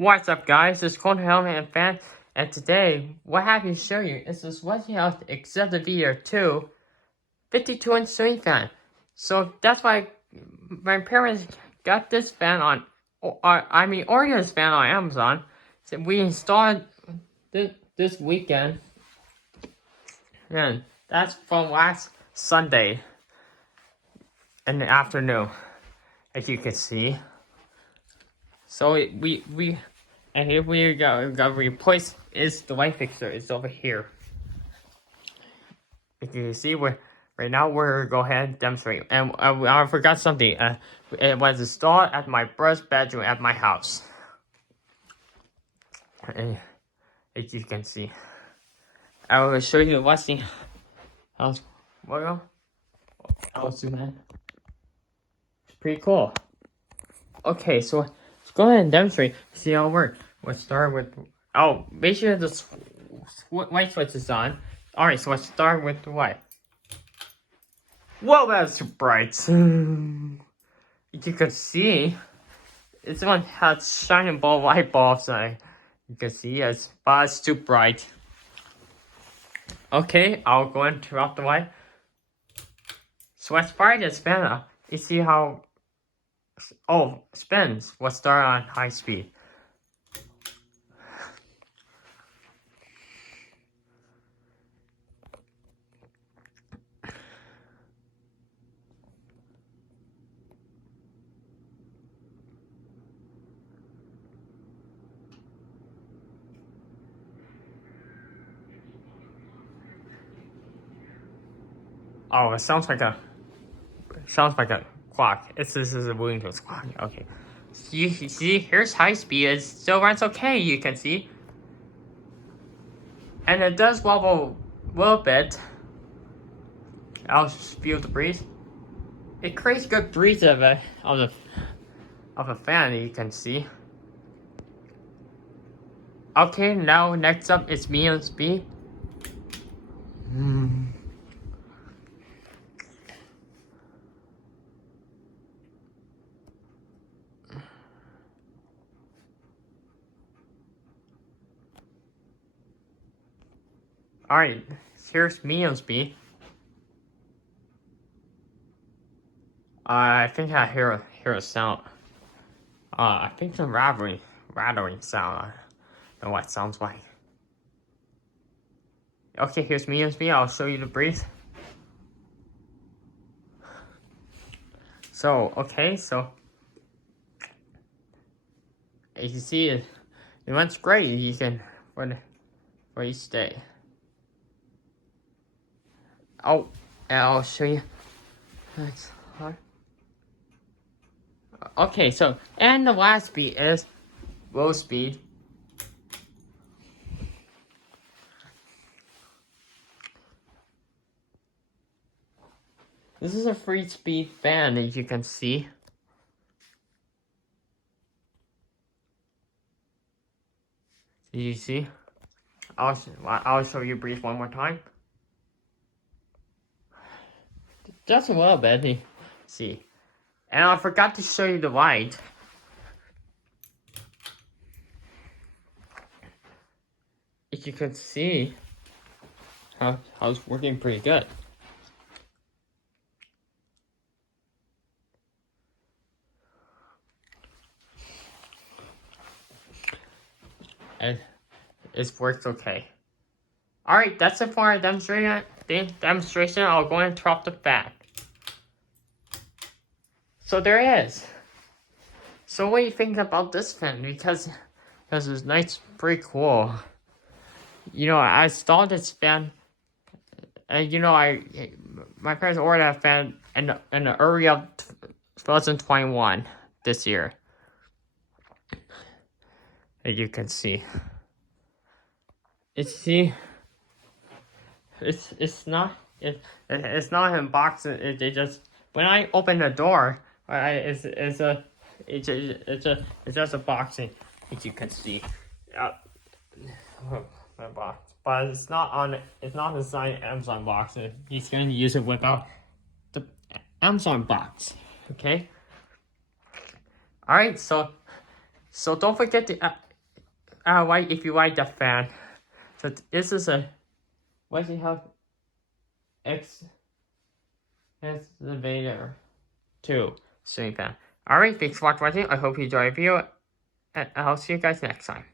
What's up, guys? It's Cold Helmet and Fan, and today, what I have to show you is this Westinghouse Xavior 2 52-inch ceiling fan. So that's why my parents got this fan on, ordered this fan on Amazon. So we installed this weekend, and that's from last Sunday in the afternoon, as you can see. So and here we got replaced. Is the light fixture is over here. If you can see, right now we're go ahead and demonstrate. And I forgot something. It was installed at my brother's bedroom at my house. And, as you can see, I will show you the Westinghouse logo. I'll zoom in. It's pretty cool. Okay, so let's go ahead and demonstrate. See how it works. Let's start with. Oh, make sure the light switch is on. Alright, so let's start with the light. Whoa, that's too bright. You can see, this one has shining ball light bulbs. You can see but it's too bright. Okay, I'll go and turn off the light. So let's fire this fan up. You see how, spins. Let's start on high speed. Oh, it sounds like a clock. This is a Windows clock. Okay. You see, here's high speed. It still runs okay. You can see, and it does wobble a little bit. I'll feel the breeze. It creates good breeze of a fan. You can see. Okay, now next up is medium speed. Alright, here's medium speed. I think I hear a sound. I think the rattling sound. I don't know what it sounds like. Okay, here's medium speed. I'll show you the breeze. So, okay, so as you see, it runs great. You can for each day. Oh, and I'll show you. That's hard. Okay, so and the last speed is low speed. This is a free speed fan, as you can see. Did you see? I'll show you brief one more time. Just a little bit. See, and I forgot to show you the light. As you can see, how it's working pretty good. And it works okay. Alright, that's it for our demonstration. I'll go and turn off the fan. So there it is. So what do you think about this fan? Because it's nice, pretty cool. You know, I installed this fan, and my parents ordered that fan in the early of 2021 this year. As you can see, it's not in boxes. It just when I open the door, it's just a boxing. As you can see, my box, but it's not designed Amazon box. He's going to use it without the Amazon box. Okay. All right. So don't forget to like if you like the fan. So this is a Westinghouse Xavior 2 ceiling fan. Alright, thanks for watching. I hope you enjoyed the video, and I'll see you guys next time.